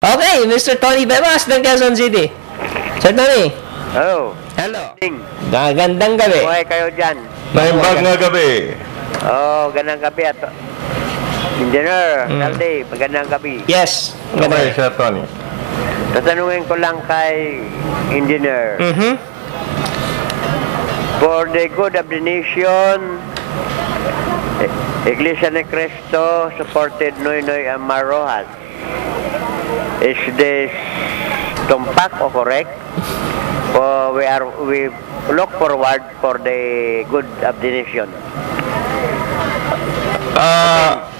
Okay, Mr. Tony Bebas ng Quezon City. Sir Tony. Hello. Hello. Ting. Gandang gabi. Buhay kayo dyan. Naimbag nga gabi. Gandang gabi at Engineer, Saldi, magandang gabi. Yes. Okay, Sir Tony. Tatanungin ko lang kay Engineer. For the good of the nation, Iglesia ni Cristo supported Noynoy Amar Rojas. Is this tumpak or correct? We look forward for the good of the nation.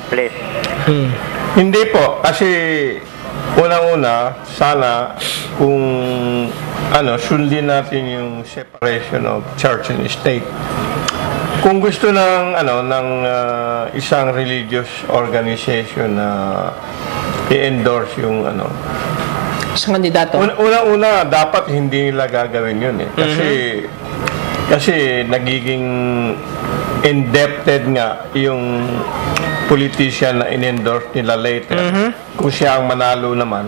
Please. Hindi po, kasi unang-una, sana kung sundin natin yung separation of church and state. Kung gusto ng isang religious organization na i-endorse yung Sa kandidato. Una-una, dapat hindi nila gagawin yun eh. Kasi nagiging indebted nga yung politician na in-endorse nila later. Kung siya ang manalo naman,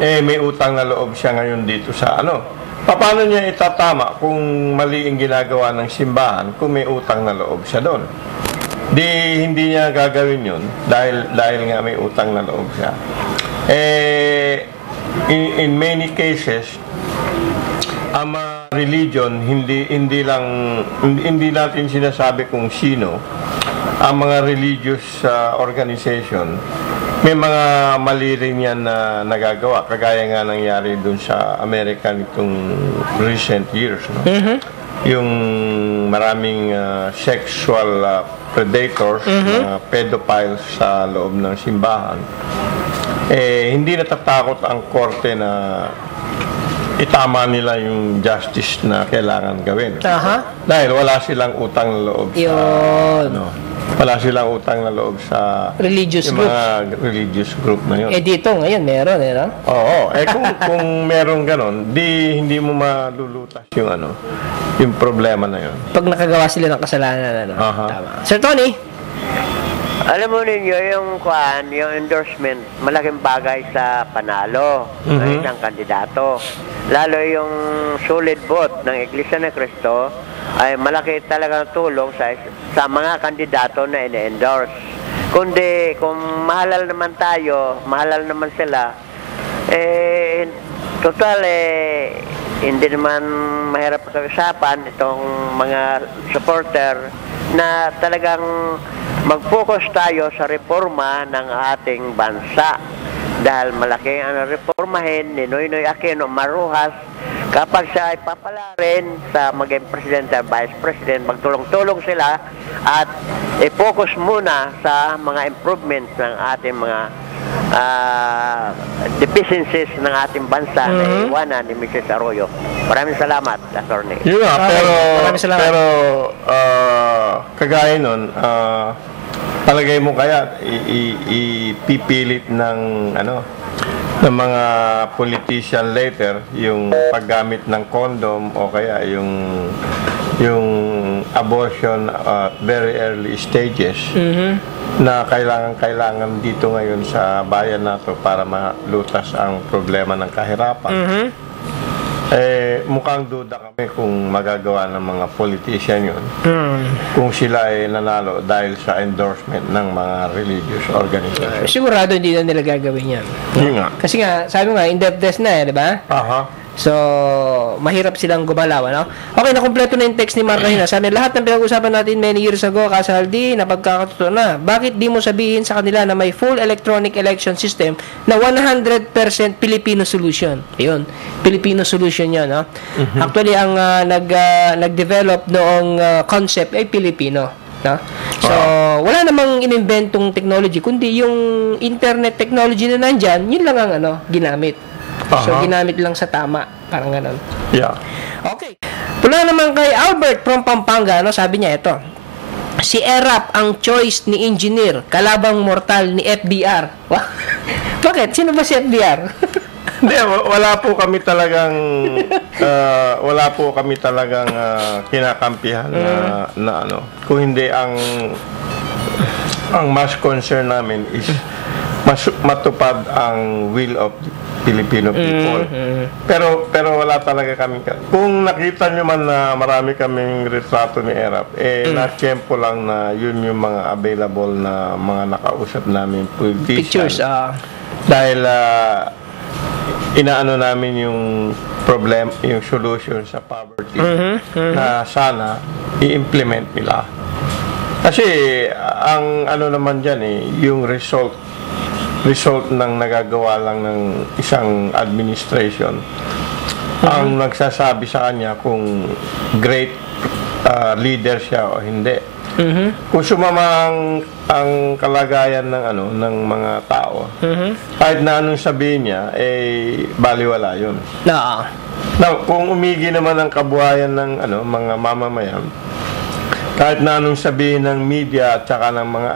may utang na loob siya ngayon dito sa Paano niya itatama kung mali ang ginagawa ng simbahan kung may utang na loob siya doon? Hindi niya gagawin yun dahil nga may utang na loob siya. In many cases, ang religion, hindi natin sinasabi kung sino, ang mga religious organization, may mga mali rin yan na nagagawa. Kagaya nga nangyari dun sa Amerika nitong recent years. No? Yung maraming sexual predators, pedophiles sa loob ng simbahan. Hindi natatakot ang korte na itama nila yung justice na kailangan gawin. Dahil wala silang utang na loob wala silang utang na loob sa religious group. Mga religious group na yun. Dito ngayon meron Oo. Kung meron ganon, hindi mo malulutas yung problema na yun. Pag nakagawa sila ng kasalanan, Tama. Sir Tony. Alam mo ninyo, yung endorsement, malaking bagay sa panalo ng isang kandidato. Lalo yung solid vote ng Iglesia ni Cristo ay malaki talagang tulong sa mga kandidato na ine-endorse. Kundi, kung mahalal naman tayo, mahalal naman sila, total, hindi naman mahirap pag-usapan itong mga supporter na talagang mag-focus tayo sa reforma ng ating bansa. Dahil malaki ang reformahin ni Noynoy Aquino Marrojas kapag siya ay papalarin sa maging presidente at vice president, magtulong-tulong sila at i-focus muna sa mga improvements ng ating mga deficiencies ng ating bansa na iwanan ni Mrs. Arroyo. Maraming salamat, Attorney. Yun nga, pero kagaya nun, palagay mo kaya ipipilit ng mga politician later yung paggamit ng condom o kaya yung abortion at very early stages na kailangan dito ngayon sa bayan nato para malutas ang problema ng kahirapan. Mukhang duda kami kung magagawa ng mga politician yun. Kung sila ay nanalo dahil sa endorsement ng mga religious organizations. Sigurado hindi na nila gagawin yan. Yun nga. Kasi nga, sabi mo nga, indebtedness na di ba? So, mahirap silang gumalaw, Okay, nakumpleto na yung text ni Mark kanina. Sabi, lahat ng pinag-usapan natin many years ago, kasaldi, napagkakatotoo na. Bakit di mo sabihin sa kanila na may full electronic election system na 100% Filipino solution? Ayun, Filipino solution yun, Actually, ang nag-develop noong concept ay Filipino. So, wala namang inimbentong technology, kundi yung internet technology na nandyan, yun lang ang ginamit. So, ginamit lang sa tama. Parang ganon. Yeah. Okay. Pula naman kay Albert from Pampanga, sabi niya ito. Si Erap ang choice ni engineer, kalabang mortal ni FDR. Bakit? Sino ba si FDR? Hindi, wala po kami talagang kinakampihan na kung hindi ang mas concern namin is matupad ang will of the Filipino people. Pero wala talaga kami. Kung nakita nyo man na marami kaming retrato ni Erap, na-tempo lang na yun yung mga available na mga nakausap namin politician. Pictures, Dahil inaano namin yung problem, yung solution sa poverty na sana i-implement nila. Kasi ang ano naman dyan yung result ng nagagawa lang ng isang administration ang nagsasabi sa kanya kung great leader siya o hindi. Kung sumama ang kalagayan ng mga tao, kahit na anong sabihin niya, baliwala yun. Now, kung umigi naman ang kabuhayan ng mga mamamayan, kahit na anong sabihin ng media at saka ng mga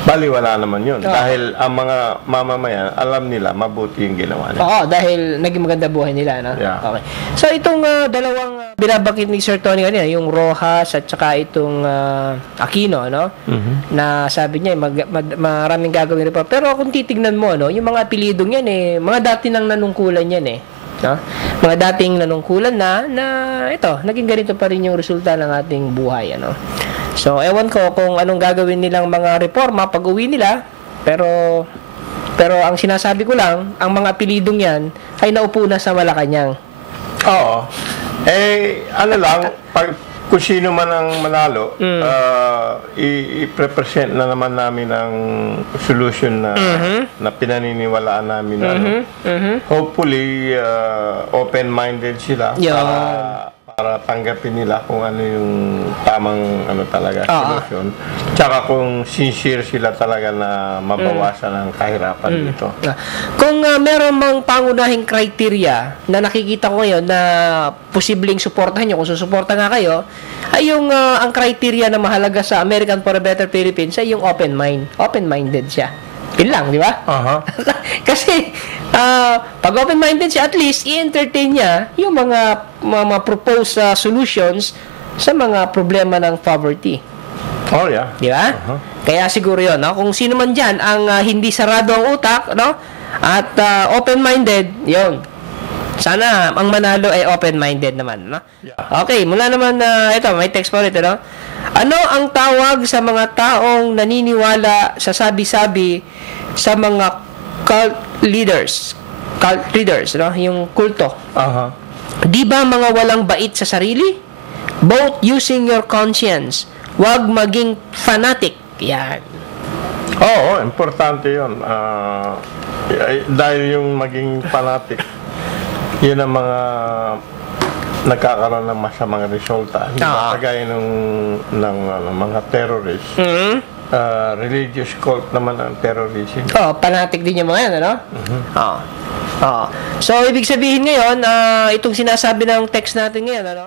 baliwala naman yun. Dahil ang mga mamamayan, alam nila mabuti yung ginawa nila. Oo, dahil naging maganda buhay nila, no? Yeah. Okay. So, itong dalawang binabakit ni Sir Tony kanina, yung Rojas at saka itong Aquino, no? Na sabi niya, maraming gagawin rin pa. Pero kung titignan mo, no, yung mga apelidong yan, mga dati nang nanungkulan yan, no? Mga dating nanungkulan na ito, naging ganito pa rin yung resulta ng ating buhay, ano? So, ewan ko kung anong gagawin nilang mga reforma pag uwi nila, pero ang sinasabi ko lang, ang mga apelidong yan ay naupo na sa Malacanang. Oo. Kung sino man ang manalo, i-represent na naman namin ang solution na pinaniniwalaan namin. Hopefully, open-minded sila para tanggapin nila kung ano yung tamang talaga solution. Tsaka kung sincere sila talaga na mabawasan ang kahirapan dito. Kung meron mang pangunahing criteria na nakikita ko ngayon na posibleng suportahan nyo, kung susuporta nga kayo, ay yung ang criteria na mahalaga sa American for a Better Philippines ay yung open-minded siya. Yun lang, di ba? Kasi, pag open-minded siya, at least, i-entertain niya yung mga proposed solutions sa mga problema ng poverty. Oh, yeah. Di ba? Kaya siguro yun, no? Kung sino man dyan ang hindi sarado ang utak, no? At open-minded, yun. Sana ang manalo ay open-minded naman, no? Okay, mula naman ito, may text pa ulit, no? Ano ang tawag sa mga taong naniniwala sa sabi-sabi sa mga cult leaders, no? Yung kulto. Di ba mga walang bait sa sarili? Both using your conscience. Huwag maging fanatic. Yan. Oo, importante yun. Dahil yung maging fanatic, yun ang mga nagkakaroon ng masamang resulta. Hindi kagaya ng mga terrorists. Religious cult naman ang terrorism. Fanatic din yung mga yan, ano? So, ibig sabihin ngayon, itong sinasabi ng text natin ngayon, ano?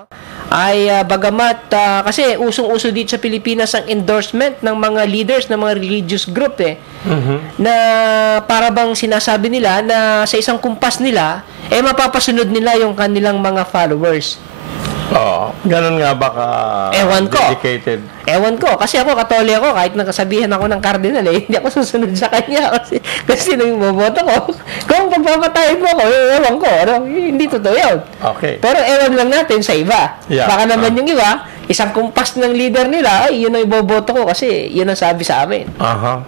Ay bagamat, kasi usong-uso dito sa Pilipinas ang endorsement ng mga leaders ng mga religious group na para bang sinasabi nila na sa isang kumpas nila mapapasunod nila yung kanilang mga followers. Ganun nga baka Ewan ko. dedicated. Ewan ko, kasi ako Katolik ako, kahit nakasabihan ako ng cardinal hindi ako susunod sa kanya kasi sino yung boboto ko. Kung pagpapatayin mo ako, ewan ko, hindi totoo yun. Okay. Pero ewan lang natin sa iba. Yeah. Baka naman yung iba, isang kumpas ng leader nila, ay yun ang iboboto ko kasi yun ang sabi sa amin.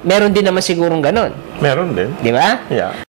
Meron din naman sigurong ganon. Meron din. Di ba? Yeah.